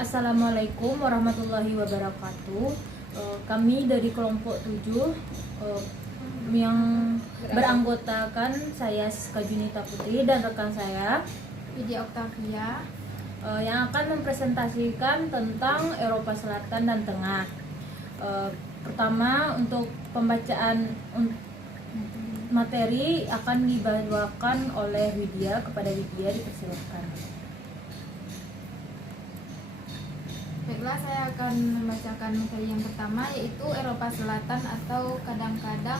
Assalamualaikum warahmatullahi wabarakatuh. Kami dari kelompok 7 yang beranggotakan saya Siska Junita Putri dan rekan saya Widya Oktavia yang akan mempresentasikan tentang Eropa Selatan dan Tengah. Pertama, untuk pembacaan materi akan dibawakan oleh Widya. Kepada Widya dipersilakan. Baiklah, saya akan membacakan materi yang pertama, yaitu Eropa Selatan atau kadang-kadang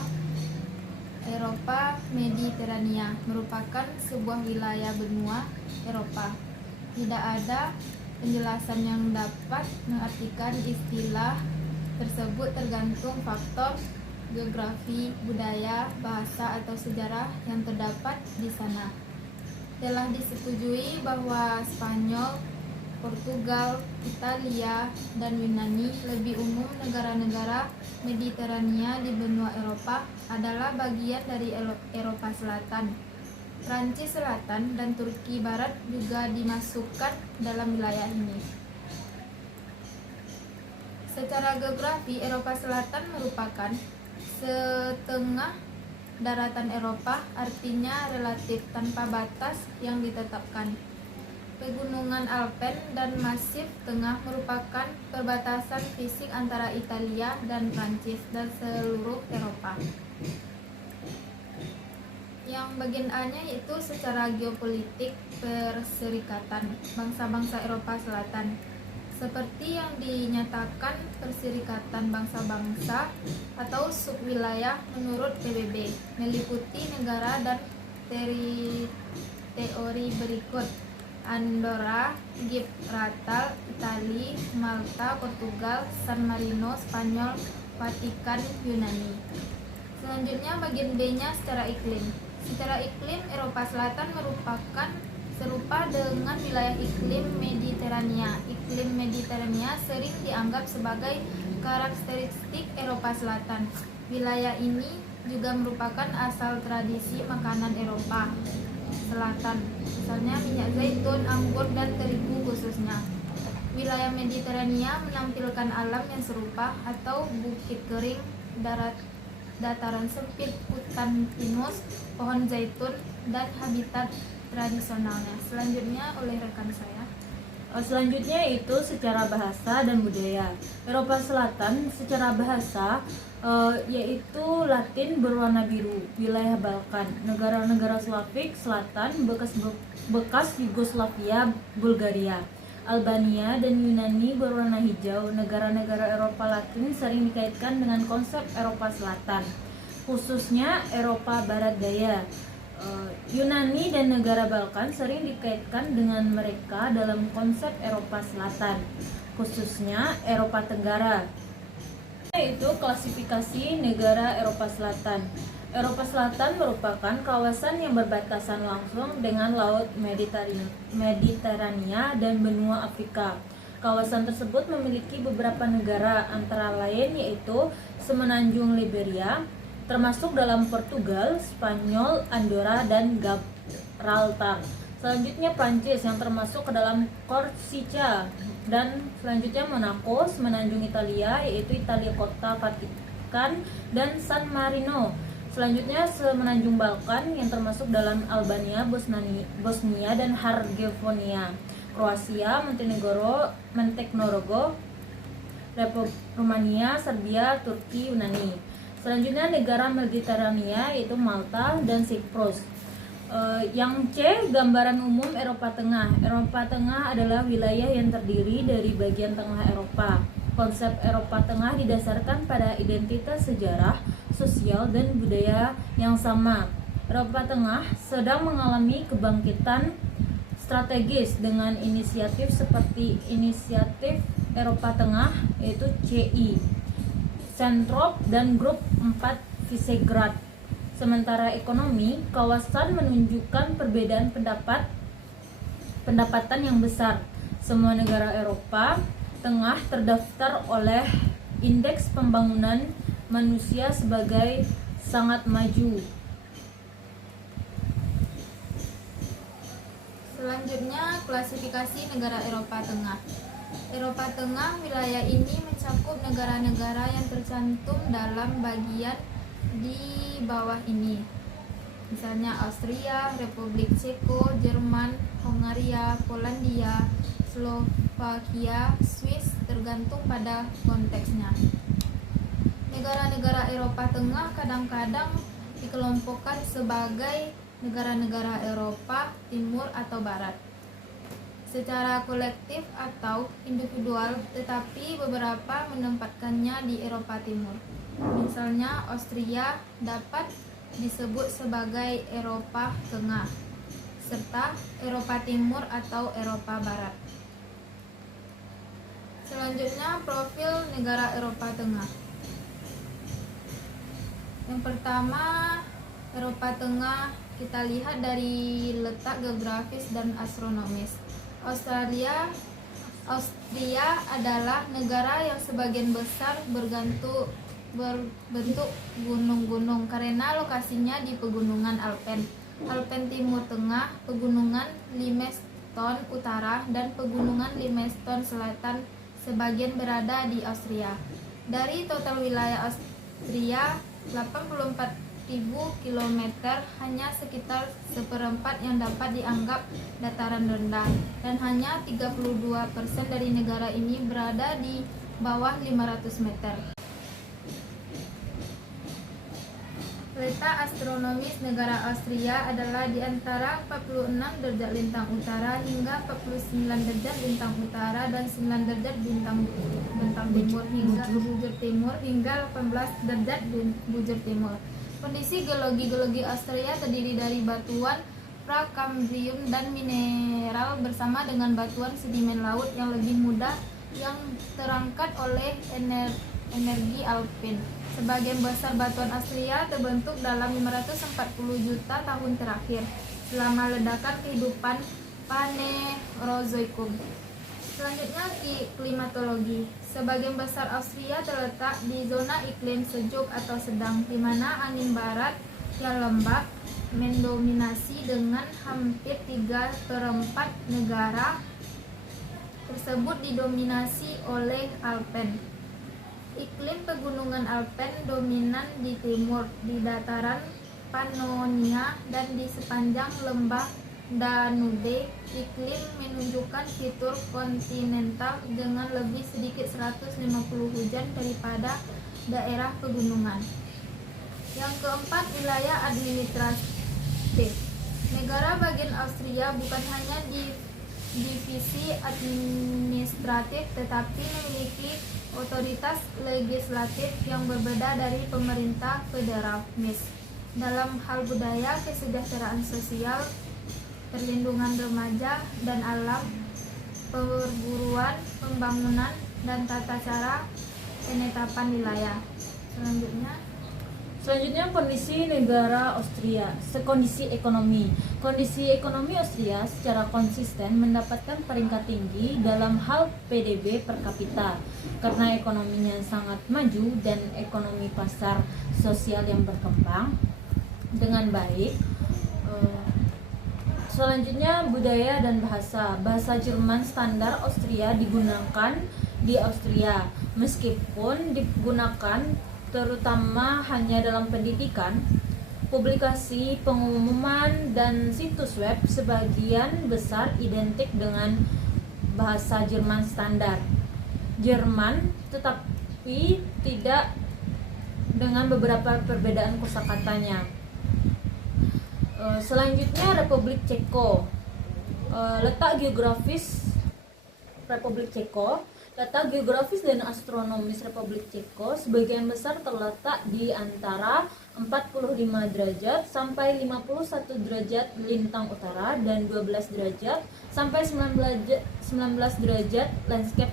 Eropa Mediterania merupakan sebuah wilayah benua Eropa. Tidak ada penjelasan yang dapat mengartikan istilah tersebut, tergantung faktor geografi, budaya, bahasa, atau sejarah yang terdapat di sana. Telah disetujui bahwa Spanyol, Portugal, Italia, dan Yunani, lebih umum negara-negara Mediterania di benua Eropa, adalah bagian dari Eropa Selatan. Prancis Selatan dan Turki Barat juga dimasukkan dalam wilayah ini. Secara geografi, Eropa Selatan merupakan setengah daratan Eropa, artinya relatif tanpa batas yang ditetapkan. Pegunungan Alpen dan Masif Tengah merupakan perbatasan fisik antara Italia dan Prancis dan seluruh Eropa. Yang bagian A-nya yaitu secara geopolitik perserikatan bangsa-bangsa Eropa Selatan. Seperti yang dinyatakan Perserikatan Bangsa-Bangsa atau subwilayah menurut PBB meliputi negara dan teori berikut: Andorra, Gibraltar, Italia, Malta, Portugal, San Marino, Spanyol, Vatikan, Yunani. Selanjutnya bagian B-nya secara iklim. Secara iklim, Eropa Selatan merupakan serupa dengan wilayah iklim Mediterania. Iklim Mediterania sering dianggap sebagai karakteristik Eropa Selatan. Wilayah ini juga merupakan asal tradisi makanan Eropa Selatan, misalnya minyak zaitun, anggur, dan terigu khususnya. Wilayah Mediterania menampilkan alam yang serupa, atau bukit kering, dataran sempit, hutan pinus, pohon zaitun, dan habitat tradisionalnya. Selanjutnya oleh rekan saya. Selanjutnya itu secara bahasa dan budaya. Eropa Selatan secara bahasa yaitu Latin berwarna biru, wilayah Balkan, negara-negara Slavik Selatan, bekas Yugoslavia, Bulgaria, Albania, dan Yunani berwarna hijau. Negara-negara Eropa Latin sering dikaitkan dengan konsep Eropa Selatan, khususnya Eropa Barat Daya. Yunani dan negara Balkan sering dikaitkan dengan mereka dalam konsep Eropa Selatan, khususnya Eropa Tenggara. Yaitu klasifikasi negara Eropa Selatan. Eropa Selatan merupakan kawasan yang berbatasan langsung dengan Laut Mediterania dan benua Afrika. Kawasan tersebut memiliki beberapa negara, antara lain yaitu Semenanjung Liberia, termasuk dalam Portugal, Spanyol, Andorra, dan Gibraltar. Selanjutnya Prancis yang termasuk ke dalam Korsika, dan selanjutnya Monaco, Semenanjung Italia yaitu Italia, Kota Vatikan, dan San Marino. Selanjutnya Semenanjung Balkan yang termasuk dalam Albania, Bosnia, dan Herzegovina, Kroasia, Montenegro, Rumania, Serbia, Turki, Yunani. Selanjutnya negara Mediterania yaitu Malta dan Siprus. Yang C, gambaran umum Eropa Tengah. Eropa Tengah adalah wilayah yang terdiri dari bagian tengah Eropa. Konsep Eropa Tengah didasarkan pada identitas sejarah, sosial, dan budaya yang sama. Eropa Tengah sedang mengalami kebangkitan strategis dengan inisiatif seperti Inisiatif Eropa Tengah yaitu CI, Centrop, dan Grup 4 Visegrad. Sementara ekonomi, kawasan menunjukkan perbedaan pendapatan yang besar. Semua negara Eropa Tengah terdaftar oleh Indeks Pembangunan Manusia sebagai sangat maju. Selanjutnya, klasifikasi negara Eropa Tengah. Eropa Tengah, wilayah ini mencakup negara-negara yang tercantum dalam bagian di bawah ini. Misalnya Austria, Republik Ceko, Jerman, Hongaria, Polandia, Slovakia, Swiss, tergantung pada konteksnya. Negara-negara Eropa Tengah kadang-kadang dikelompokkan sebagai negara-negara Eropa Timur atau Barat secara kolektif atau individual, tetapi beberapa menempatkannya di Eropa Timur. Misalnya Austria dapat disebut sebagai Eropa Tengah, serta Eropa Timur atau Eropa Barat. Selanjutnya, profil negara Eropa Tengah. Yang pertama, Eropa Tengah kita lihat dari letak geografis dan astronomis. Austria adalah negara yang sebagian besar berbentuk gunung-gunung karena lokasinya di pegunungan Alpen Timur Tengah, pegunungan Limestone Utara, dan pegunungan Limestone Selatan sebagian berada di Austria. Dari total wilayah Austria 84.000 km, hanya sekitar seperempat yang dapat dianggap dataran rendah, dan hanya 32% dari negara ini berada di bawah 500 meter. Letak astronomis negara Austria adalah di antara 46 derajat lintang utara hingga 49 derajat lintang utara dan 9 derajat bintang timur hingga bujur timur hingga 18 derajat bujur timur. Kondisi geologi Austria terdiri dari batuan prakambrium dan mineral bersama dengan batuan sedimen laut yang lebih mudah yang terangkat oleh energi alpin. Sebagian besar batuan Austria terbentuk dalam 540 juta tahun terakhir selama ledakan kehidupan Phanerozoikum. Selanjutnya, klimatologi. Sebagian besar Austria terletak di zona iklim sejuk atau sedang, di mana angin barat yang lembab mendominasi dengan hampir 3/4 negara tersebut didominasi oleh Alpen. Iklim pegunungan Alpen dominan di timur, di dataran Pannonia, dan di sepanjang lembah Danube. Iklim menunjukkan fitur kontinental dengan lebih sedikit 150 hujan daripada daerah pegunungan. Yang keempat, wilayah administratif. Negara bagian Austria bukan hanya divisi administratif, tetapi memiliki otoritas legislatif yang berbeda dari pemerintah federal. Dalam hal budaya, kesejahteraan sosial, perlindungan remaja dan alam, perburuan, pembangunan, dan tata cara penetapan wilayah. Selanjutnya kondisi negara Austria, kondisi ekonomi. Kondisi ekonomi Austria secara konsisten mendapatkan peringkat tinggi dalam hal PDB per kapita karena ekonominya sangat maju dan ekonomi pasar sosial yang berkembang dengan baik. Selanjutnya, budaya dan bahasa. Bahasa Jerman standar Austria digunakan di Austria, meskipun digunakan terutama hanya dalam pendidikan, publikasi, pengumuman, dan situs web sebagian besar identik dengan bahasa Jerman standar Jerman, tetapi tidak dengan beberapa perbedaan kosakatanya. Selanjutnya, Republik Ceko. Letak geografis Republik Ceko. Letak geografis dan astronomis Republik Ceko sebagian besar terletak di antara 45 derajat sampai 51 derajat lintang utara dan 12 derajat sampai 19 derajat. Landscape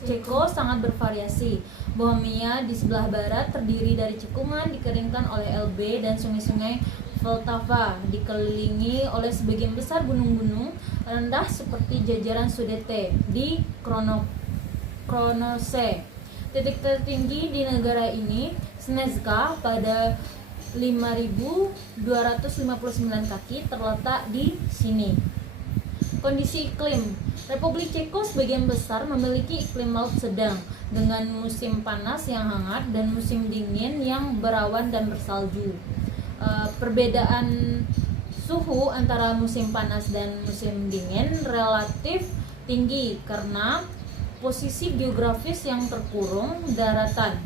Ceko sangat bervariasi. Bohemia di sebelah barat terdiri dari cekungan dikeringkan oleh Elbe dan sungai-sungai Vltava, dikelilingi oleh sebagian besar gunung-gunung rendah seperti jajaran Sudete di Kronose. Titik tertinggi di negara ini, Snezka, pada 5.259 kaki terletak di sini. Kondisi iklim. Republik Ceko sebagian besar memiliki iklim laut sedang dengan musim panas yang hangat dan musim dingin yang berawan dan bersalju. Perbedaan suhu antara musim panas dan musim dingin relatif tinggi karena posisi geografis yang terkurung daratan.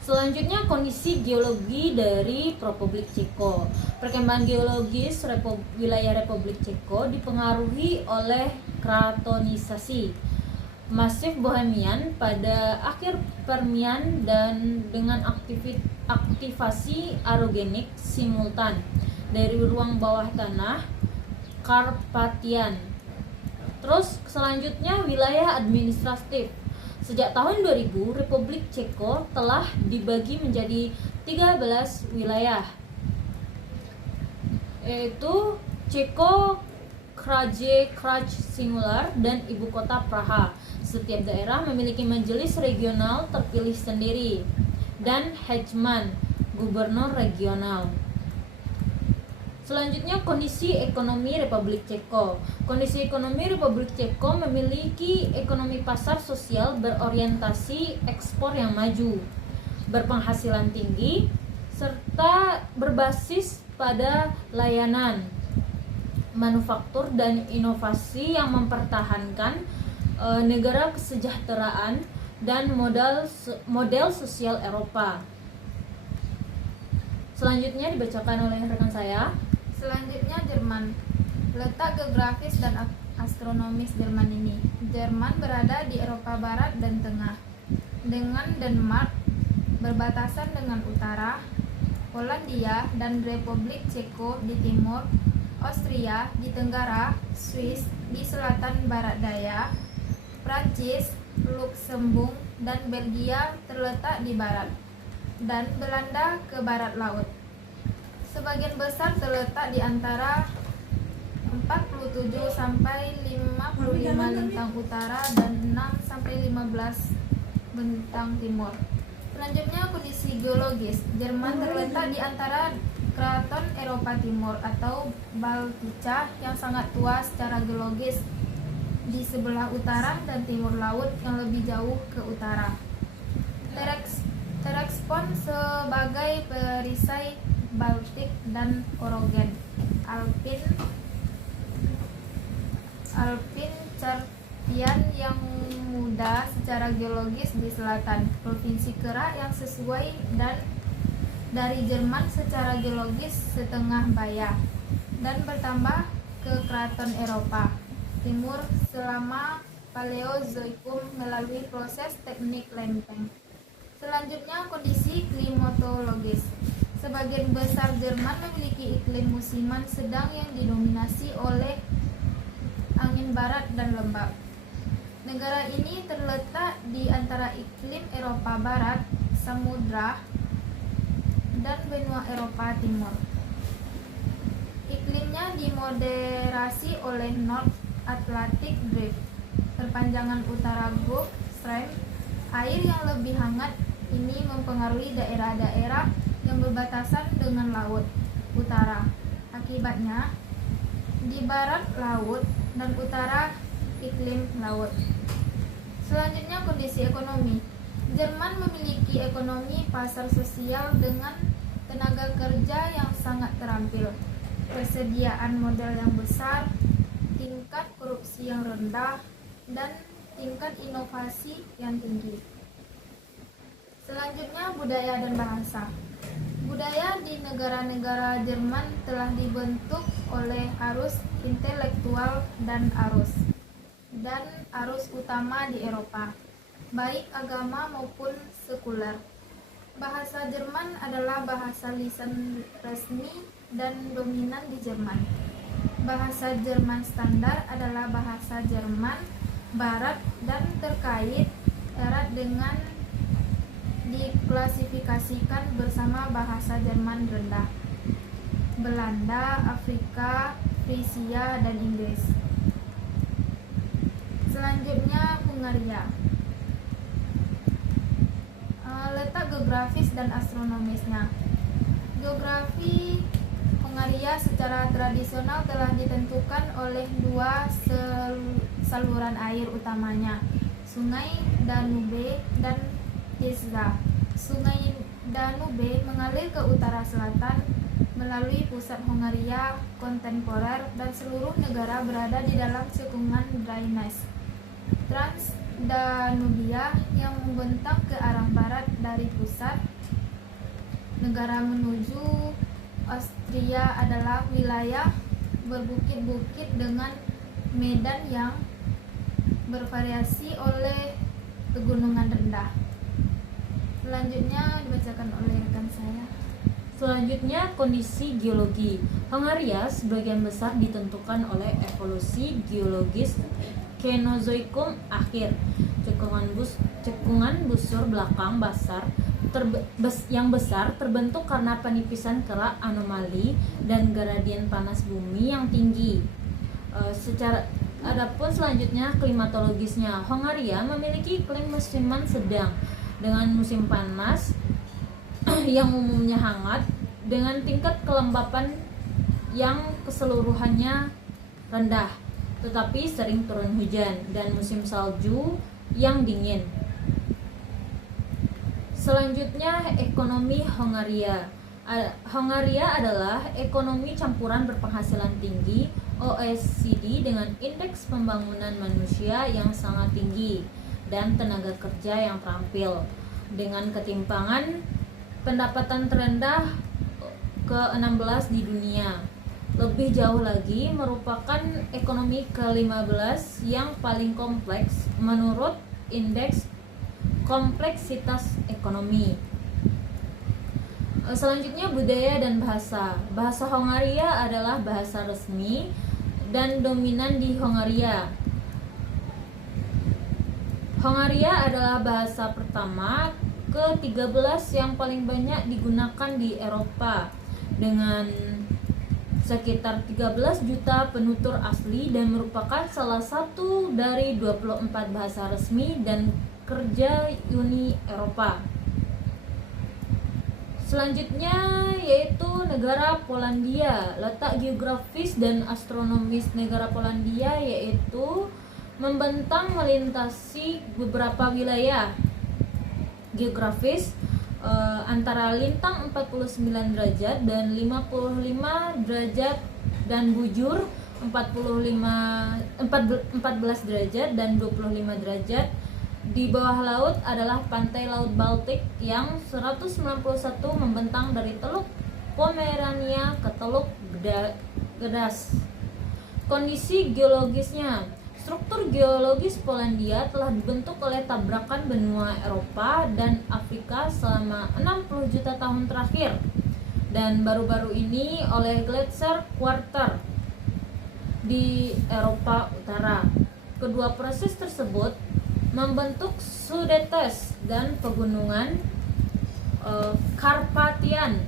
Selanjutnya, kondisi geologi dari Republik Ceko. Perkembangan geologis wilayah Republik Ceko dipengaruhi oleh kratonisasi masif Bohemian pada akhir Permian dan dengan aktivasi aerogenik simultan dari ruang bawah tanah Karpatian. Terus selanjutnya wilayah administratif. Sejak tahun 2000, Republik Ceko telah dibagi menjadi 13 wilayah, yaitu Ceko, Kraj Singular, dan ibu kota Praha. Setiap daerah memiliki majelis regional terpilih sendiri dan hetman, gubernur regional. Selanjutnya, kondisi ekonomi Republik Ceko. Kondisi ekonomi Republik Ceko memiliki ekonomi pasar sosial berorientasi ekspor yang maju, berpenghasilan tinggi, serta berbasis pada layanan, manufaktur, dan inovasi yang mempertahankan negara kesejahteraan dan model sosial Eropa. Selanjutnya dibacakan oleh rekan saya. Selanjutnya Jerman. Letak geografis dan astronomis Jerman ini. Jerman berada di Eropa Barat dan Tengah, dengan Denmark berbatasan dengan utara, Polandia dan Republik Ceko di timur, Austria di tenggara, Swiss di selatan barat daya, Prancis, Luksemburg dan Belgia terletak di barat, dan Belanda ke barat laut. Sebagian besar terletak di antara 47 sampai 55 lintang utara dan 6 sampai 15 bentang timur. Selanjutnya, kondisi geologis. Jerman terletak di antara keraton Eropa Timur atau Baltica yang sangat tua secara geologis di sebelah utara dan timur laut yang lebih jauh ke utara. Terexpon sebagai perisai Baltik dan Orogen. Alpin Carpian yang muda secara geologis di selatan, provinsi Kera yang sesuai dan dari Jerman secara geologis setengah baya dan bertambah ke keraton Eropa Timur selama Paleozoikum melalui proses teknik lempeng. Selanjutnya, kondisi klimatologis. Sebagian besar Jerman memiliki iklim musiman sedang yang didominasi oleh angin barat dan lembab. Negara ini terletak di antara iklim Eropa Barat, Samudra, dan benua Eropa Timur. Iklimnya dimoderasi oleh North Atlantic Drift, perpanjangan utara Gulf Stream. Air yang lebih hangat ini mempengaruhi daerah-daerah yang berbatasan dengan laut utara. Akibatnya, di barat laut dan utara iklim laut. Selanjutnya, kondisi ekonomi. Jerman memiliki ekonomi pasar sosial dengan tenaga kerja yang sangat terampil, persediaan modal yang besar, tingkat korupsi yang rendah, dan tingkat inovasi yang tinggi. Selanjutnya, budaya dan bahasa. Budaya di negara-negara Jerman telah dibentuk oleh arus intelektual dan arus utama di Eropa, baik agama maupun sekuler. Bahasa Jerman adalah bahasa lisan resmi dan dominan di Jerman. Bahasa Jerman standar adalah bahasa Jerman Barat dan terkait erat dengan diklasifikasikan bersama bahasa Jerman rendah, Belanda, Afrika, Frisia, dan Inggris. Selanjutnya, Hungaria. Letak geografis dan astronomisnya. Geografi Hongaria secara tradisional telah ditentukan oleh dua saluran air utamanya, Sungai Danube dan Tisza. Sungai Danube mengalir ke utara selatan melalui pusat Hongaria kontemporer dan seluruh negara berada di dalam cekungan drainase Transdanubia yang membentang ke arah barat dari pusat negara menuju Austria adalah wilayah berbukit-bukit dengan medan yang bervariasi oleh pegunungan rendah. Selanjutnya dibacakan oleh rekan saya. Selanjutnya, kondisi geologi. Hongaria sebagian besar ditentukan oleh evolusi geologis Kenozoikum akhir. Cekungan busur belakang yang besar terbentuk karena penipisan kerak anomali dan gradien panas bumi yang tinggi. Adapun selanjutnya klimatologisnya, Hongaria memiliki iklim musiman sedang dengan musim panas yang umumnya hangat dengan tingkat kelembapan yang keseluruhannya rendah, tetapi sering turun hujan, dan musim salju yang dingin. Selanjutnya, ekonomi Hongaria. Hongaria adalah ekonomi campuran berpenghasilan tinggi OECD dengan indeks pembangunan manusia yang sangat tinggi dan tenaga kerja yang terampil, dengan ketimpangan pendapatan terendah ke-16 di dunia. Lebih jauh lagi, merupakan ekonomi ke-15 yang paling kompleks menurut indeks kompleksitas ekonomi. Selanjutnya, budaya dan bahasa. Bahasa Hongaria adalah bahasa resmi dan dominan di Hongaria. Hongaria adalah bahasa pertama ke-13 yang paling banyak digunakan di Eropa dengan sekitar 13 juta penutur asli dan merupakan salah satu dari 24 bahasa resmi dan kerja Uni Eropa. Selanjutnya yaitu negara Polandia. Letak geografis dan astronomis negara Polandia yaitu membentang melintasi beberapa wilayah geografis antara lintang 49 derajat dan 55 derajat dan bujur 14 derajat dan 25 derajat. Di bawah laut adalah pantai Laut Baltik yang 191 membentang dari Teluk Pomerania ke Teluk Gdańsk. Kondisi geologisnya. Struktur geologis Polandia telah dibentuk oleh tabrakan benua Eropa dan Afrika selama 60 juta tahun terakhir, dan baru-baru ini oleh Gletser Quarter di Eropa Utara. Kedua proses tersebut membentuk Sudetes dan pegunungan Karpatian.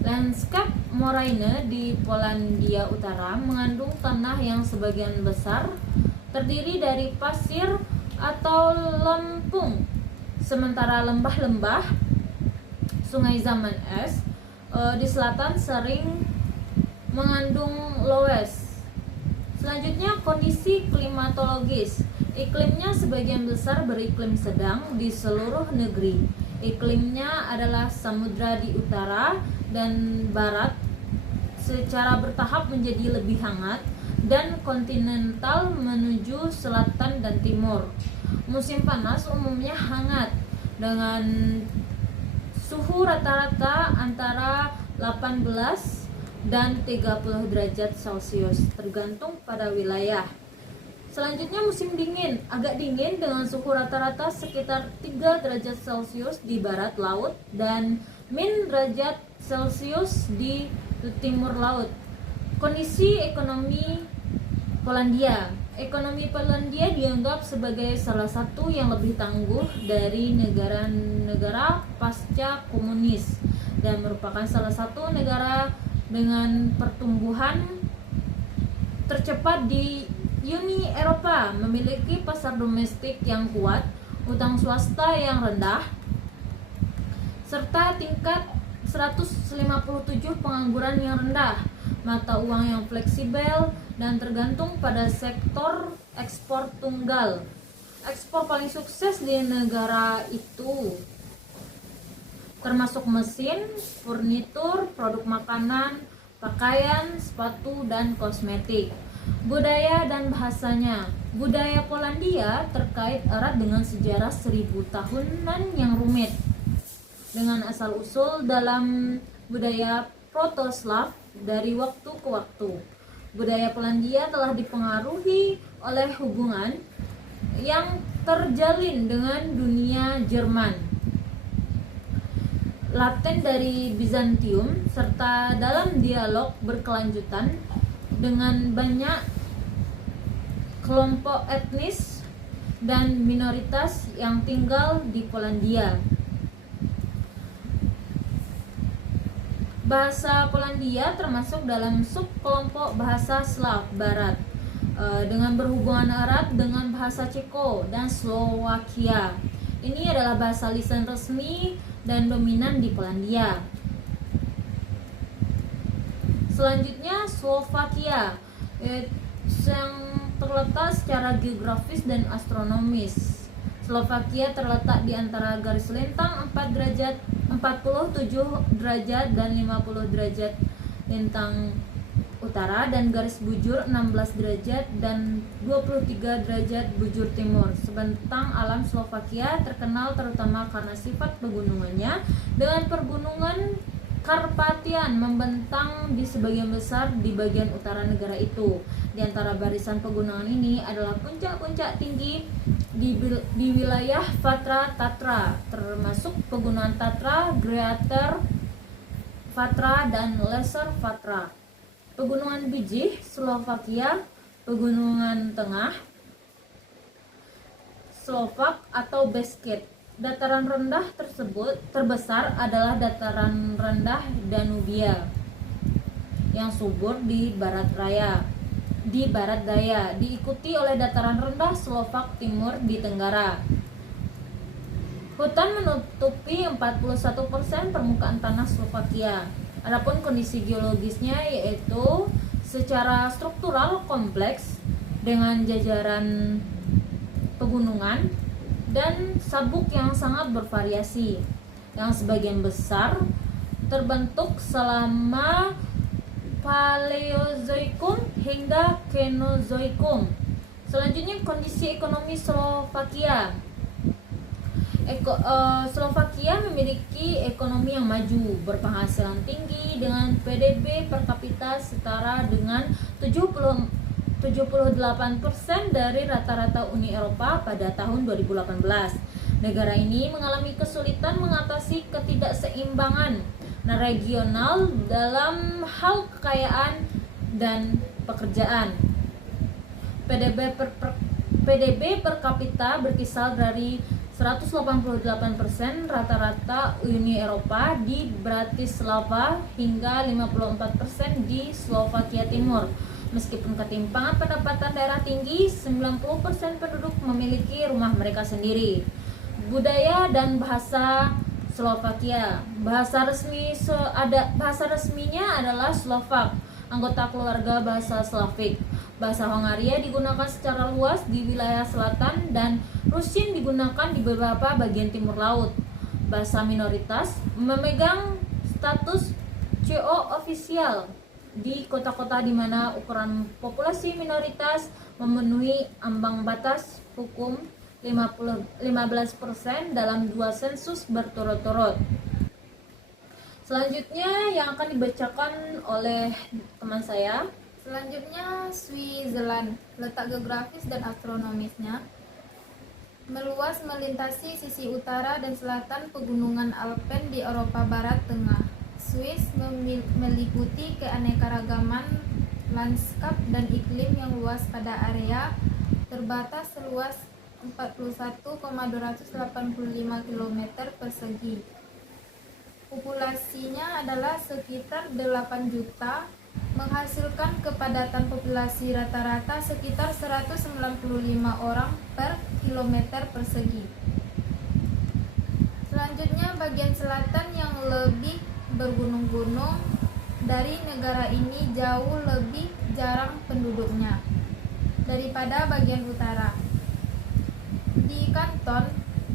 Lanskap moraine di Polandia Utara mengandung tanah yang sebagian besar terdiri dari pasir atau lempung, sementara lembah-lembah sungai zaman es di selatan sering mengandung loess. Selanjutnya, kondisi klimatologis. Iklimnya sebagian besar beriklim sedang di seluruh negeri. Iklimnya adalah samudra di utara dan barat secara bertahap menjadi lebih hangat dan kontinental menuju selatan dan timur. Musim panas umumnya hangat dengan suhu rata-rata antara 18 dan 30 derajat Celcius tergantung pada wilayah. Selanjutnya, musim dingin, agak dingin dengan suhu rata-rata sekitar 3 derajat Celcius di barat laut dan min derajat Celcius di timur laut. Kondisi ekonomi Polandia. Ekonomi Polandia dianggap sebagai salah satu yang lebih tangguh dari negara-negara pasca komunis dan merupakan salah satu negara dengan pertumbuhan tercepat di Uni Eropa, memiliki pasar domestik yang kuat, utang swasta yang rendah, serta tingkat 157 pengangguran yang rendah, mata uang yang fleksibel, dan tergantung pada sektor ekspor tunggal. Ekspor paling sukses di negara itu termasuk mesin, furnitur, produk makanan, pakaian, sepatu, dan kosmetik. Budaya dan bahasanya. Budaya Polandia terkait erat dengan sejarah 1000 tahunan yang rumit, dengan asal-usul dalam budaya Proto-Slav dari waktu ke waktu. Budaya Polandia telah dipengaruhi oleh hubungan yang terjalin dengan dunia Jerman, Latin dari Bizantium, serta dalam dialog berkelanjutan dengan banyak kelompok etnis dan minoritas yang tinggal di Polandia. Bahasa Polandia termasuk dalam subkelompok bahasa Slav Barat, dengan berhubungan erat dengan bahasa Ceko dan Slovakia. Ini adalah bahasa lisan resmi dan dominan di Polandia. Selanjutnya Slovakia, yang terletak secara geografis dan astronomis. Slovakia terletak di antara garis lintang 4 derajat, 47 derajat dan 50 derajat lintang utara, dan garis bujur 16 derajat dan 23 derajat bujur timur. Sebentang alam Slovakia terkenal terutama karena sifat pegunungannya, dengan pergunungan Karpatian membentang di sebagian besar di bagian utara negara itu. Di antara barisan pegunungan ini adalah puncak-puncak tinggi di wilayah Fatra Tatra, termasuk pegunungan Tatra, Greater Fatra, dan Lesser Fatra. Pegunungan Bijih, Slovakia, pegunungan tengah Slovak atau Beskid. Dataran rendah tersebut terbesar adalah dataran rendah Danubia yang subur di barat daya, diikuti oleh dataran rendah Slovak Timur di tenggara. Hutan menutupi 41% permukaan tanah Slovakia. Adapun kondisi geologisnya yaitu secara struktural kompleks dengan jajaran pegunungan dan sabuk yang sangat bervariasi, yang sebagian besar terbentuk selama Paleozoikum hingga Kenozoikum. Selanjutnya kondisi ekonomi Slovakia. Slovakia memiliki ekonomi yang maju, berpenghasilan tinggi, dengan PDB per kapita setara dengan 78% dari rata-rata Uni Eropa pada tahun 2018. Negara ini mengalami kesulitan mengatasi ketidakseimbangan regional dalam hal kekayaan dan pekerjaan. PDB per kapita berkisar dari 188% rata-rata Uni Eropa di Bratislava hingga 54% di Slovakia Timur. Meskipun ketimpangan pendapatan daerah tinggi, 90% penduduk memiliki rumah mereka sendiri. Budaya dan bahasa Slovakia. Bahasa resminya adalah Slovak, anggota keluarga bahasa Slavik. Bahasa Hongaria digunakan secara luas di wilayah selatan dan Rusin digunakan di beberapa bagian timur laut. Bahasa minoritas memegang status CO ofisial di kota-kota di mana ukuran populasi minoritas memenuhi ambang batas hukum 15% dalam 2 sensus berturut-turut. Selanjutnya yang akan dibacakan oleh teman saya. Selanjutnya Switzerland, letak geografis dan astronomisnya meluas melintasi sisi utara dan selatan pegunungan Alpen di Eropa Barat Tengah. Swiss meliputi keanekaragaman lanskap dan iklim yang luas pada area terbatas seluas 41,285 km persegi. Populasinya adalah sekitar 8 juta, menghasilkan kepadatan populasi rata-rata sekitar 195 orang per kilometer persegi. Selanjutnya bagian selatan yang lebih bergunung-gunung dari negara ini jauh lebih jarang penduduknya daripada bagian utara. Di kanton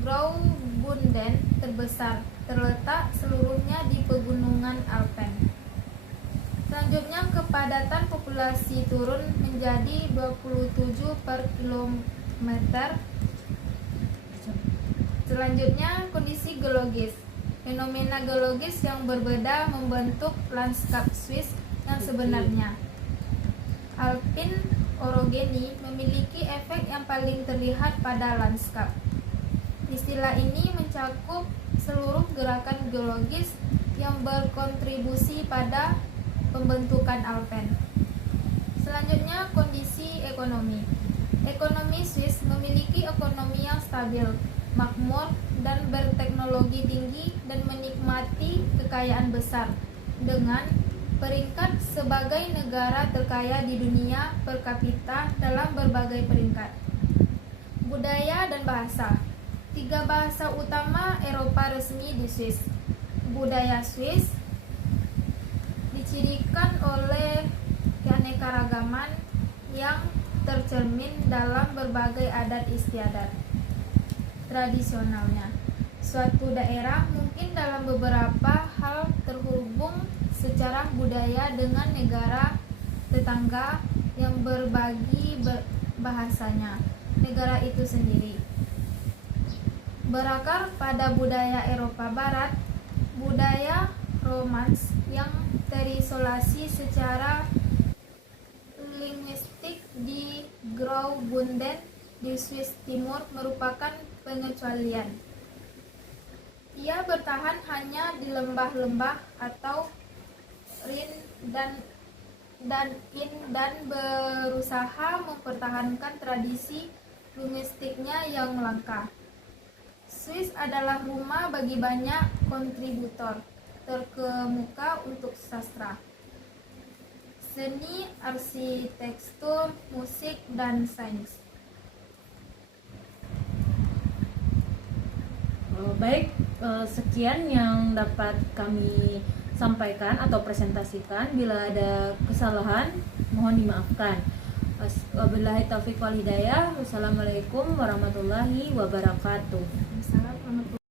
Graubünden terbesar, terletak seluruhnya di pegunungan Alpen. Selanjutnya kepadatan populasi turun menjadi 27 per kilometer. Selanjutnya kondisi geologis. Fenomena geologis yang berbeda membentuk lanskap Swiss yang sebenarnya. Alpin orogeny memiliki efek yang paling terlihat pada lanskap. Istilah ini mencakup seluruh gerakan geologis yang berkontribusi pada pembentukan Alpen. Selanjutnya kondisi ekonomi. Ekonomi Swiss memiliki ekonomi yang stabil, makmur, dan berteknologi tinggi dan menikmati kekayaan besar dengan peringkat sebagai negara terkaya di dunia per kapita dalam berbagai peringkat. Budaya dan bahasa. 3 bahasa utama Eropa resmi di Swiss. Budaya Swiss dicirikan oleh keanekaragaman yang tercermin dalam berbagai adat istiadat tradisionalnya. Suatu daerah mungkin dalam beberapa hal terhubung secara budaya dengan negara tetangga yang berbagi bahasanya, negara itu sendiri. Berakar pada budaya Eropa Barat, budaya Romans yang terisolasi secara linguistik di Graubünden di Swiss Timur merupakan pengecualian. Ia bertahan hanya di lembah-lembah atau Rhin dan berusaha mempertahankan tradisi linguistiknya yang langka. Swiss adalah rumah bagi banyak kontributor terkemuka untuk sastra, seni, arsitektur, musik, dan sains. Baik, sekian yang dapat kami sampaikan atau presentasikan. Bila ada kesalahan, mohon dimaafkan. Wabillahi taufiq wal hidayah. Wassalamualaikum warahmatullahi wabarakatuh. Waalaikumsalam warahmatullahi